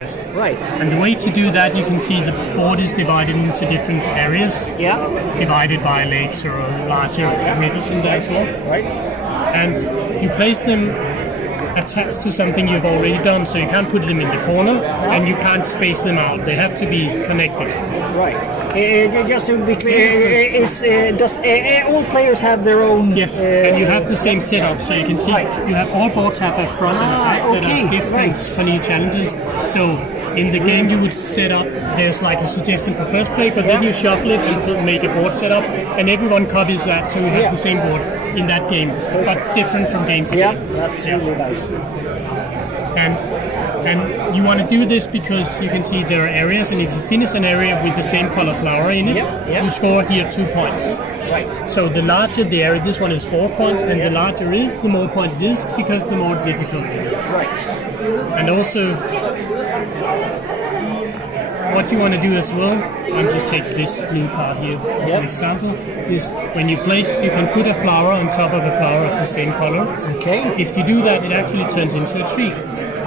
Right. And the way to do that, you can see the board is divided into different areas. Yeah. Divided by lakes or larger rivers in there as well. Right. And you place them attached to something you've already done, so you can't put them in the corner, and you can't space them out. They have to be connected. Right. Just to be clear, does all players have their own? Yes, and you have the same setup, so you can see you have all boards have a front and a back that are different for new challenges. So in the game you would set up, there's like a suggestion for first play, but then you shuffle it and make a board setup, and everyone copies that, so we have the same board in that game, but different from game to game. Yeah, that's really nice. And you want to do this because you can see there are areas, and if you finish an area with the same color flower in it, you score here 2 points. Right. So the larger the area, this one is 4 points, and the larger it is, the more point it is, because the more difficult it is. Right. And also, what you want to do as well, I'll just take this blue card here as an example, is when you place, you can put a flower on top of a flower of the same color. Okay. If you do that, it actually turns into a tree.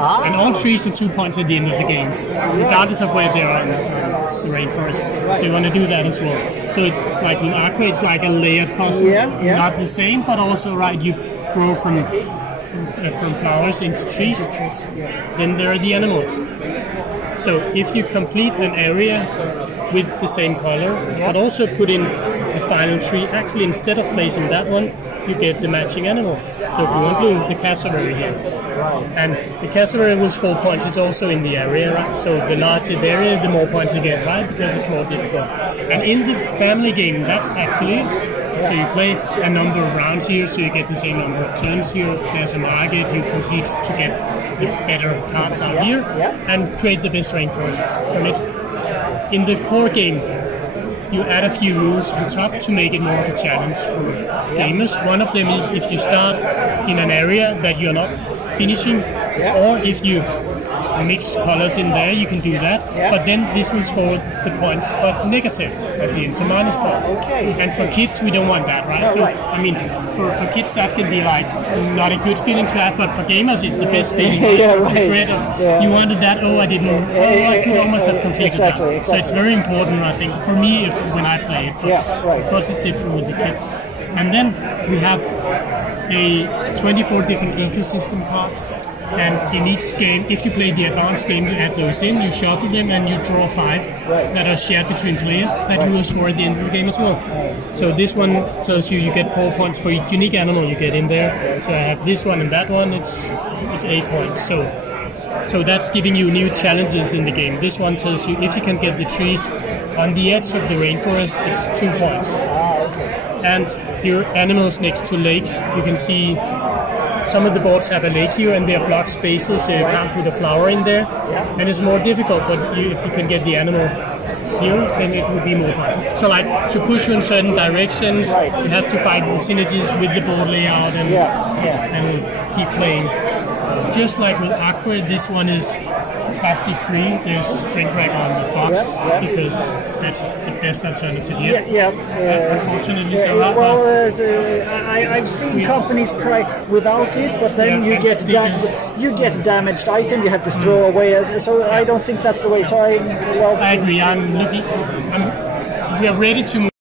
And all trees are 2 points at the end of the games, regardless of where they are in the rainforest. So you want to do that as well. So it's like with Aqua, it's like a layered puzzle. Not the same, but also you grow from flowers into trees. Then there are the animals. So if you complete an area with the same color, but also put in the final tree, actually instead of placing that one, you get the matching animal. So if you want blue, the cassowary here. And the cassowary will score points, it's also in the area, right? So the larger the area, the more points you get, right? Because it's more difficult. And in the family game, that's actually it. So you play a number of rounds here, so you get the same number of turns here. There's a market, you compete to get the better cards out here, and create the best rainforest from it. In the core game, you add a few rules on top to make it more of a challenge for gamers. One of them is if you start in an area that you're not finishing, or if you mix colors in there, you can do that. But then this will score the points of negative at the end, so minus points. And for kids, we don't want that, right? So, I mean, for kids that can be like not a good feeling to have, but for gamers it's the best feeling. Regret of, you wanted that, I didn't, I could almost have completed that. So it's very important, I think, for me when I play it, but of course it's different with the kids. And then we have 24 different ecosystem cards. And in each game, if you play the advanced game, you add those in, you shuffle them, and you draw 5 that are shared between players that you will score at the end of the game as well. So this one tells you get 4 points for each unique animal you get in there. So I have this one and that one, it's 8 points. So that's giving you new challenges in the game. This one tells you if you can get the trees on the edge of the rainforest, it's 2 points. And your animals next to lakes, you can see some of the boards have a lake here and they're blocked spaces, so you can't put a flower in there. And it's more difficult, but if you can get the animal here, then it will be more fun. So like to push you in certain directions, you have to find the synergies with the board layout and keep playing. Just like with Aqua, this one is plastic free. There's shrink wrap on the box because that's the best alternative here. Unfortunately, I've seen companies try without it, but then you get damaged item you have to throw away. So I don't think that's the way. So I agree. We are ready to move